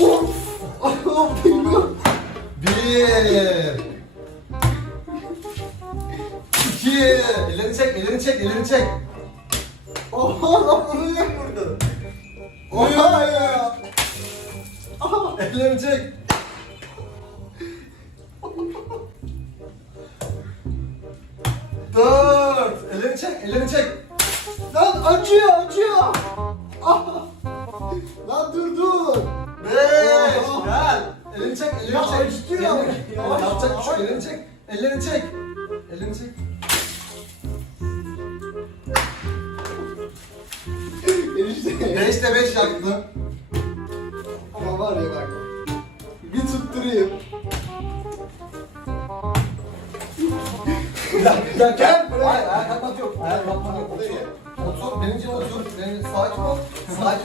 Of! Bilmiyorum. Bir. İki. Ellerini çek, ellerini çek, ellerini çek. Oha lan bunu ne vurdun? Oha ya. Ellerini çek. Dört. Ellerini çek, ellerini çek. Lan acıyor acıyor. Lan dur dur. Elini çek, Ya çek. acıtıyor. Elini- Yavaş, Yapacak bir şey yok. Elini çek. Ellerini çek. Elini çek. Enişte. Beşte beş yaktı. Ama var ya bak. Bir tutturayım. Bir dakika. Gel buraya. Hayır, kalkmak yok. Ayağa kalkmak yok. Otur. Otur. Benim için otur. Benim sakin ol. Sakin